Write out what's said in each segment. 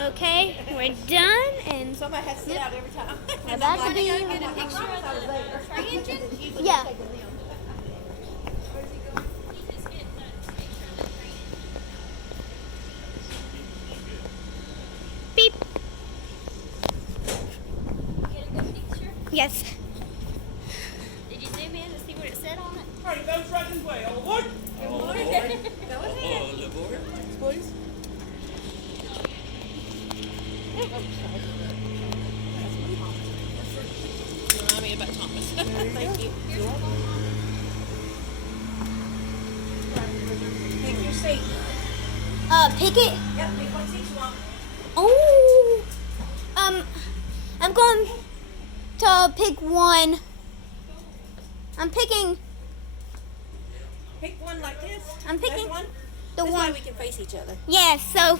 Okay, we're done, and Somebody has to sit out every time. we're about to be. Get a picture of the train engine? Yeah. Beep. Get a good picture? Yes. Did you zoom in and see what it said on it? All right, those right this way. All aboard. Go ahead. Aboard. Please. Remind me about Thomas. Thank you. Pick your seat. Pick it. Yep, pick what seat you want. Oh. I'm going to pick one. I'm picking Pick one like this. I'm picking This one. the This way one. we can face each other. Yeah. So,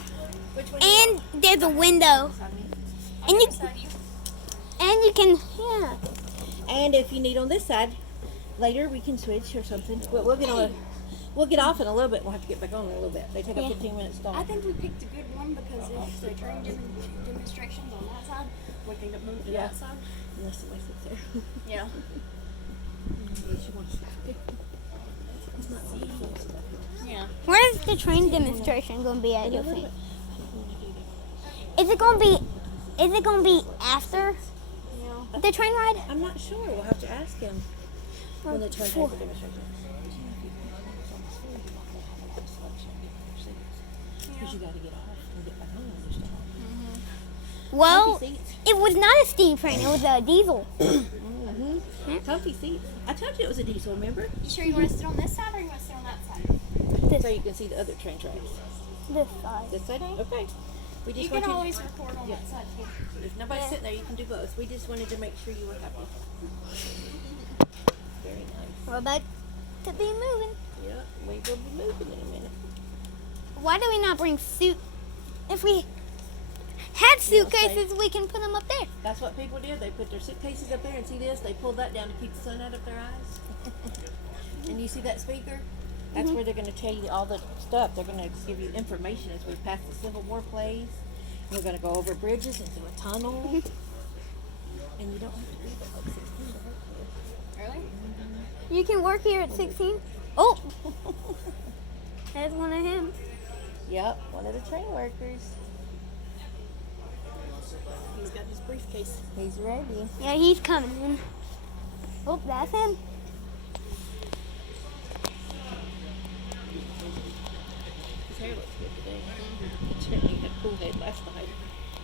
Which one? do you and there's a window, and you Beside you. can yeah. And if you need on this side, later we can switch or something. We'll get on. We'll get off in a little bit. We'll have to get back on in a little bit. They take a Yeah. 15-minute stop. I think we picked a good one because if the train demonstrations on that side, we can move to Yeah. that side. Unless somebody sits there. Yeah. She wants to pick. It's not so full, so that- Yeah. Where's the train demonstration going to be at? A You little think? bit. Is it going to be? Is it going to be after Yeah. the train ride? I'm not sure. We'll have to ask him when the train Four. has the demonstration. Because you got to get off and get back on. There's still Well, comfy seats. it was not a steam train. It was a diesel. Comfy seats. I told you it was a diesel, remember? You sure you want to sit on this side or you want to sit on that side? So you can see the other train tracks. This side. This side? Okay. We just You want can you. always record on that side too. If nobody's sitting there, you can do both. We just wanted to make sure you were happy. Very nice. We're about to be moving. Yeah, we will be moving in a minute. Why do we not bring suit? If we had suitcases, we can put them up there. That's what people do. They put their suitcases up there and see this. They pull that down to keep the sun out of their eyes. And you see that speaker? That's where they're going to tell you all the stuff. They're going to give you information as we pass the Civil War plays. We're going to go over bridges and through a tunnel. And you don't have to read it like 16 to work Really? You can work here at 16. Oh, there's one of him. here. Yep, one of the train workers. He's got his briefcase. He's ready. Yeah, he's coming in. Oh, that's him. His hair looks good today. He certainly had cool head last night.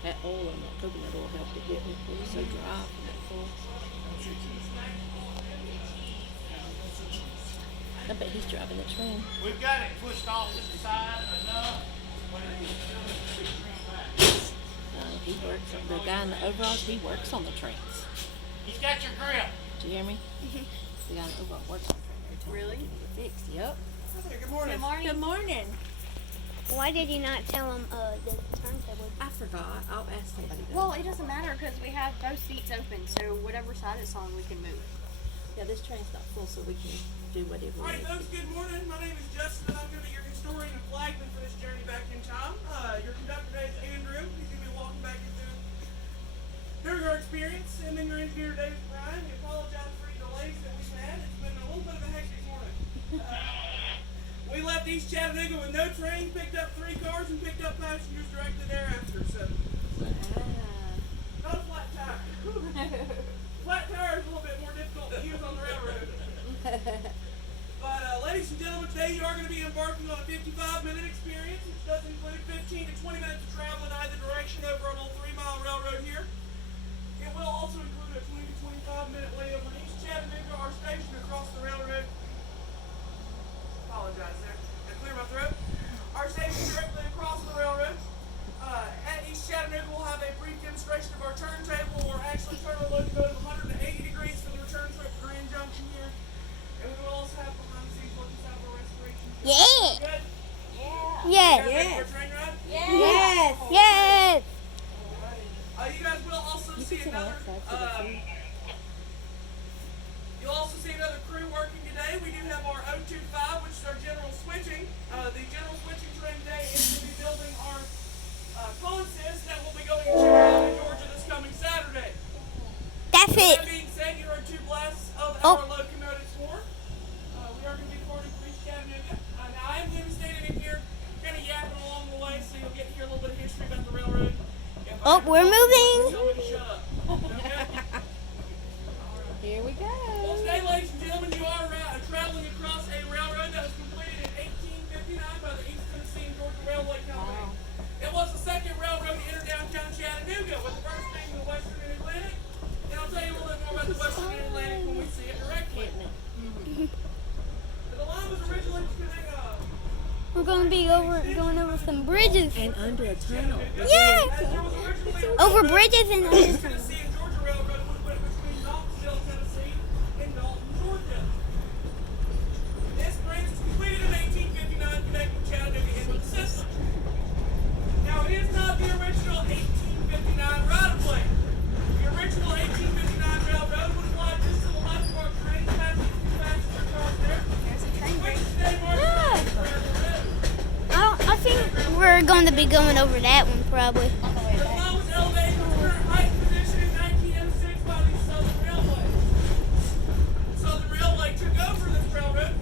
That oil and that coconut oil helped it get it. It was so dry from that full. I bet he's driving the train. We've got it pushed off to the side enough. He works on the guy in the overalls. He works on the trains. He's got your grip. Do you hear me? The guy in the overalls works on the train every time. Really? They get it fixed. Yep. Good morning. Good morning. Good morning. Why did you not tell him the turntable? I forgot. I'll ask somebody. Well, it doesn't matter because we have both seats open, so whatever side it's on, we can move. Yeah, this train's not full, so we can do whatever All we right, need. folks, good morning. My name is Justin, and I'm going to be your historian and flagman for this journey back in time. Your conductor today is Andrew. He's going to be walking back you through your experience, and then your engineer today is Brian. We apologize for any delays that we've had. It's been a little bit of a hectic morning. We left East Chattanooga with no train, picked up 3 cars, and picked up passengers directly thereafter. So, not a flat tire. Flat tire is a little bit more difficult to use on the railroad. But ladies and gentlemen, today you are going to be embarking on a 55-minute experience, which does include 15 to 20 minutes of travel in either direction over an old 3-mile railroad here. It will also include a 20 to 25-minute layover in East Chattanooga, our station across the railroad. Apologize there. I clear my throat. Our station directly across the railroad. At East Chattanooga, we'll have a brief demonstration of our turntable. We're actually turning a locomotive 180 degrees for the return trip to Grand Junction here. And we will also have behind the scenes look inside of our restoration. Yeah. Good? Yes. Ready for a train ride? Yes. Yes. You guys will also see another. You'll also see another crew working today. We do have our 025, which is our general switching. The general switching train today is going to be building our consist. it. That being said, you are two blasts of Oh. our locomotive tour. We are going to be reporting for East Chattanooga. Now, I am going to be standing in here, kind of yapping along the way, so you'll get to hear a little bit of history about the railroad. If I Oh, ever we're talk, moving. tell me to shut up. Okay? Here we go. Well, today, ladies and gentlemen, you are traveling across a railroad that was completed in 1859 by the East Tennessee and Georgia Railway Company. Wow. It was the second railroad to enter downtown Chattanooga, with the first being the Western Mid-Atlantic. And I'll tell you a little bit more about the Western Mid-Atlantic when we see it directly. Isn't it? The line was originally We're gonna be going over some bridges. And under a tunnel. Yeah, over bridges and under some. Tennessee and Georgia Railroad would have went between Knoxville, Tennessee and Dalton, Georgia. This branch was completed in 1859, connecting Chattanooga into the system. Now, it is not the original 1859 right-of-way. The original 1859 railroad would have lied just to the left of our train, passing two passenger cars there. There's a train Which bridge. today marks Yeah. the Railroad Road. I think we're going to be going over that one probably. On the way The back. line was elevated to its current height position in 1906 by the Southern Railway. Southern Railway took over this railroad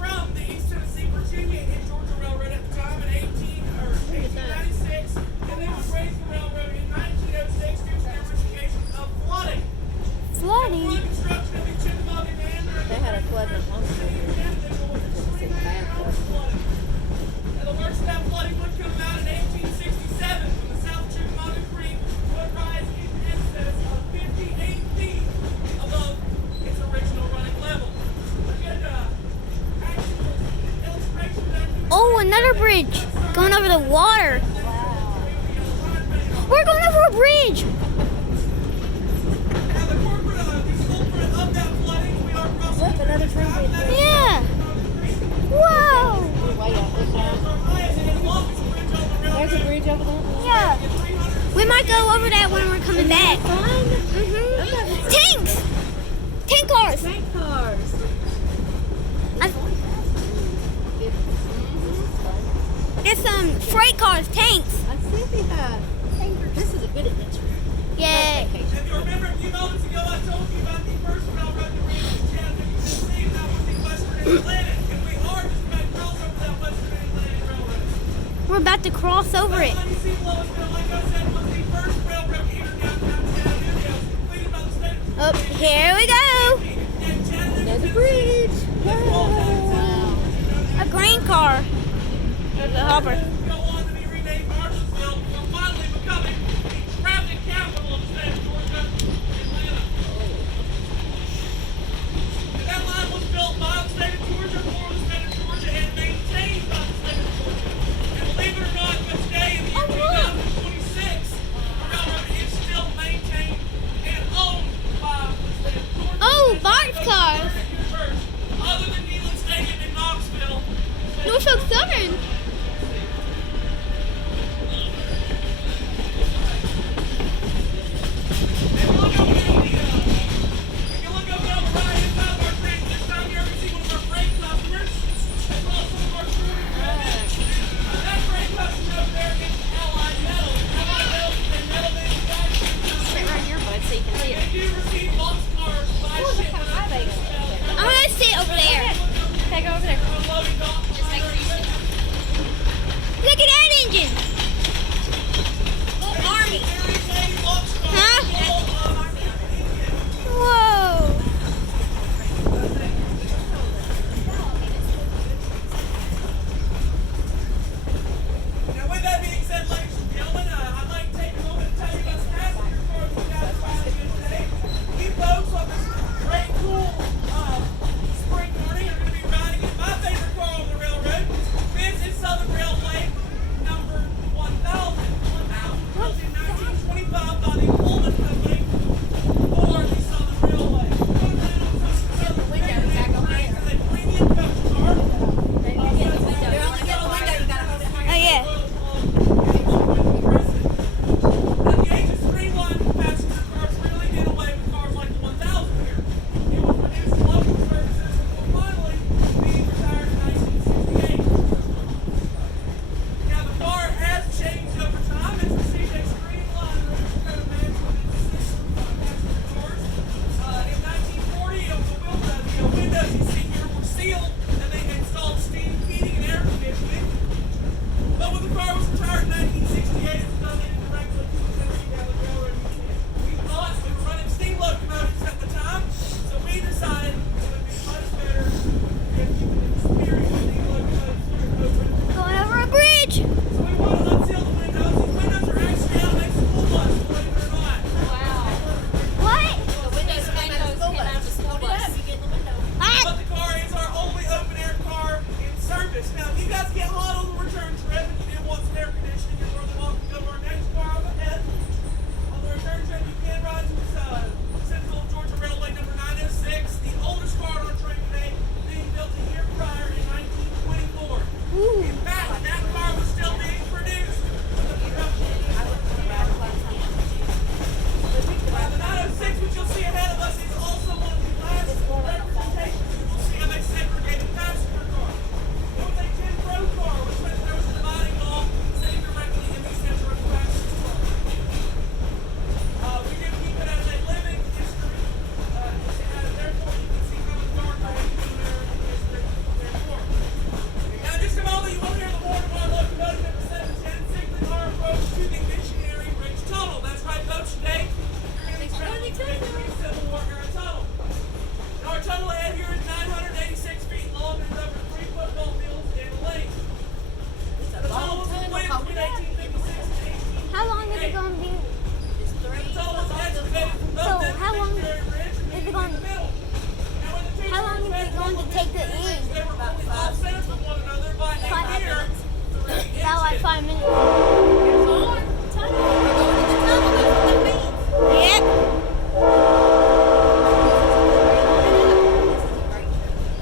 from the East Tennessee, Virginia, and Georgia Railroad at the time in 1896, and then would raise the railroad in 1906 due to the investigation of flooding. For Flooding. the construction of the Chickamauga Dam, They had a flood in Longview. and the worst of that flooding would come about in 1867 when the South Chickamauga Creek would rise in excess of 58 feet above its original running level. A good actual illustration of that. Oh, another bridge going over the water. We're going over a bridge. Now the corporate, the culprit of that flooding, we are crossing Look, another train bridge. Yeah. Whoa. Way up, look down. There's a bridge over there. Yeah. We might go over that when we're coming back. Tanks. Tank cars. Tank cars. I- It's freight cars, tanks. I see that. This is a good adventure. Yeah. Vacation. If you remember a few moments ago, I told you about the first railroad that ran into Chattanooga, Tennessee, and that was the Western Atlantic. And we are just about to cross over that Western Atlantic Railroad. We're about to cross over it. That line you see below us now, like I said, was the first railroad to enter downtown Chattanooga. It was completed by the state of Oh, here we go. and Chattanooga, There's a Tennessee. bridge. Wow. A grain car. There's a hopper. Go on to be renamed Marshallville, before finally becoming the traveling capital of the state of Georgia, Atlanta. And that line was built by the state of Georgia, for the state of Georgia, and maintained by the state of Georgia. And believe it or not, but today in the year 2026, the railroad is still maintained and owned by the state of Georgia. Oh, boxcars. Other than Neyland Stadium in Knoxville. Norfolk Southern. take the end. They were only offset from one another by a 5 mere minutes. 3 About like inches. 5 minutes. Yep.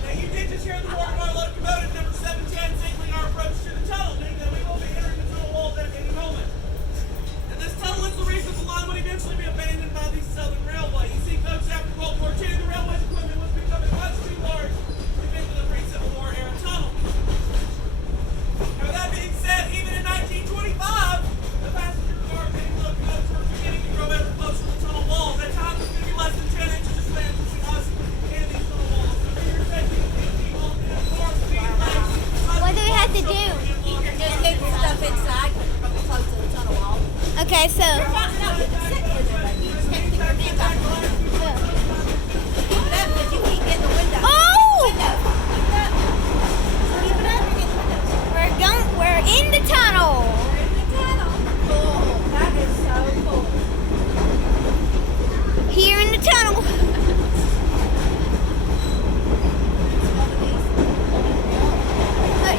Now, you did just hear the roar of our locomotive number 710 signaling our approach to the tunnel, meaning that we will be entering the tunnel walls at any moment. And this tunnel is the reason the line would eventually be abandoned by the Southern Railway. You see, folks, after World War II, the railway's equipment was becoming much too large to fit into the pre-Civil War era tunnel. Now, that being said, even in 1925, the passenger car and locomotives were beginning to grow ever closer to the tunnel walls. At times, it's going to be less than 10 inches of span between us and these tunnel walls. So you're taking 50 alternate cars, speed lanes, What do we have to do? Just keep your stuff inside, but be close to the tunnel wall. Okay, so. No, you can sit in there, baby. You just can't stick your dick out. Keep it up, because you can't get in the window. Oh! Window. Keep it up. Keep it up, you get the windows. We're in the tunnel. We're in the tunnel. Cool. That is so cool. Here in the tunnel.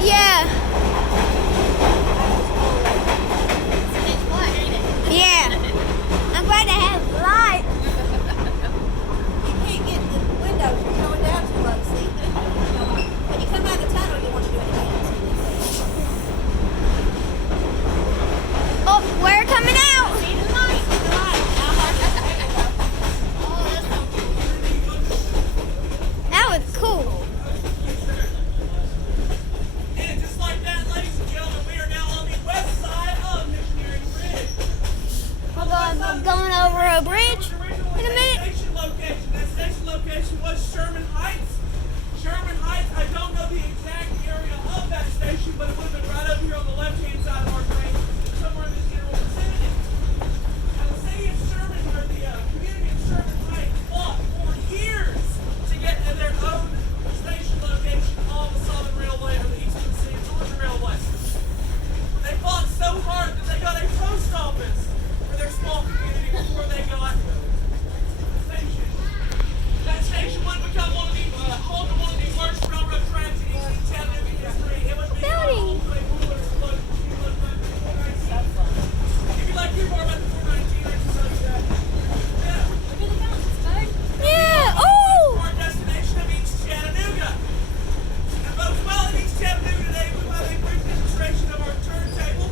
Yeah. Yeah. I'm glad to have light. You can't get the windows. You're going down too low, see? When you come out of the tunnel, you want to do it again. Oh, we're coming out. See the light. See the light. Oh, that's so cool. That was cool. And just like that, ladies and gentlemen, we are now on the west side of Missionary Bridge. We're going over a bridge in a minute. Station location. That station location was Sherman Heights. Sherman Heights, I don't know the exact area of that station, but it would have been right over here on the left-hand side of our train, somewhere in this general vicinity. Now, the city of Sherman, or the community of Sherman Heights, fought for years to get to their own station location on the Southern Railway or the Eastern City of Georgia Railway. They fought so hard that they got a post office for their small community before they got the station. That station would become one of the home to one of the worst railroad tracks in East Chattanooga history. It would be Building. home to a ruler explosion. If you'd like to hear more about the 419, I can tell you that. Yeah. Yeah. Oh. Our destination of East Chattanooga. And folks, while in East Chattanooga today, we will have a brief demonstration of our turntable.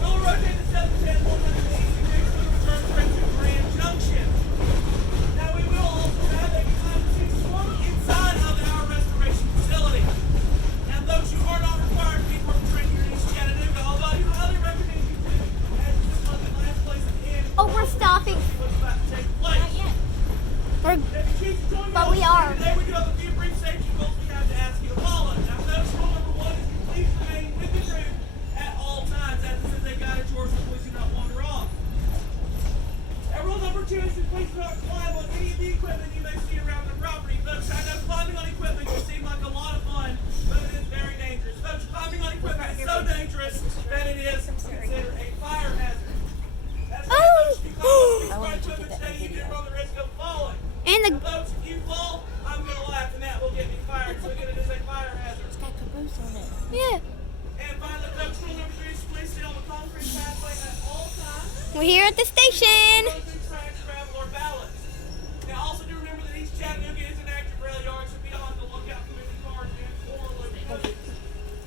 We'll rotate the 710 180 degrees to return train to Grand Junction. Now we will also have a behind-the-scenes tour inside of our restoration facility. Now those who are not required to be for the train here in East Chattanooga, although I do highly recommend you do, as this was the last place at the end. Oh, we're stopping. What's about to take place. We're. But we are. Today we do have a few brief safety rules we have to ask you to follow. Now, those rule number 1 is you please remain with the group at all times, as this is a guided tour, so please do not wander off. And rule number 2 is you please do not climb on any of the equipment you may see around the property. Folks, I know climbing on equipment can seem like a lot of fun, but it is very dangerous. Folks, climbing on equipment is so dangerous that it is considered a fire hazard. That's why, folks, if you climb on a piece of equipment today, you do run the risk of falling. And the. Folks, if you fall, I'm going to laugh and that will get me fired. So again, it is a fire hazard. It's got caboose on it. Yeah. And finally, folks, rule number 3 is please stay on the concrete pathway at all times. We're here at the station. Closing tracks, travel, or balance. Now, also do remember that East Chattanooga is an active rail yard, so be on the lookout for moving cars and or locomotives.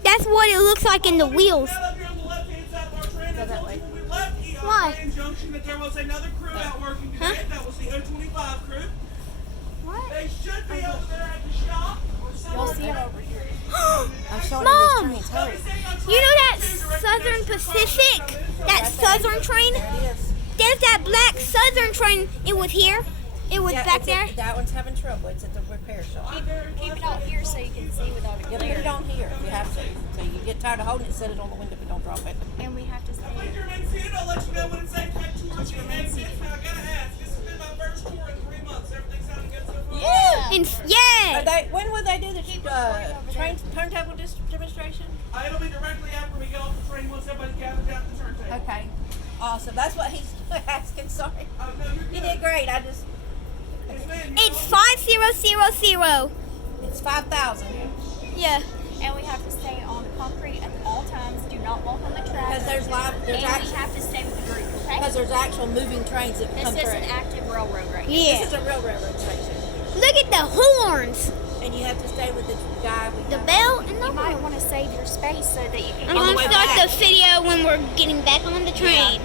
That's what it looks like in the wheels. Now, up here on the left-hand side of our train, I told you when we left Why? Grand Junction that there was another crew out working today. Huh? That was the 025 crew. What? They should be over there at the shop or somewhere. see 'em over here. Mom, you know that Southern Pacific, that Southern train? There it is. There's that black Southern train. It was here. It was Yeah, back it's there. that one's having trouble. It's at the repair shop. Keep it out here so you can see without it Yeah, put it on here if you have to. So you get tired of holding it, set it on the window, but don't drop it. And we have to stay. Please remain seated. I'll let you know when it's safe to make tours and exits. Now, I gotta ask, this has been my first tour in 3 months. Everything sounding good so far? And yeah. When will they do the train turntable demonstration? It'll be directly after we get off the train once everybody's gathered down at the turntable. Okay. Awesome. That's what he's asking. Sorry. No, you're You good. did great. I just. Yes, ma'am. It's 5000. It's 5,000. Yeah. And we have to stay on the concrete at all times. Do not walk on the track. Because there's And we have to stay with the group, okay? because there's actual moving trains that This come is through. an active railroad right now. Yeah. This is a real railroad station. Look at the horns. And you have to stay with the guy. The bell and the You might horn. want to save your space so that you can I'm On the gonna way start back. the video when we're getting back on the train.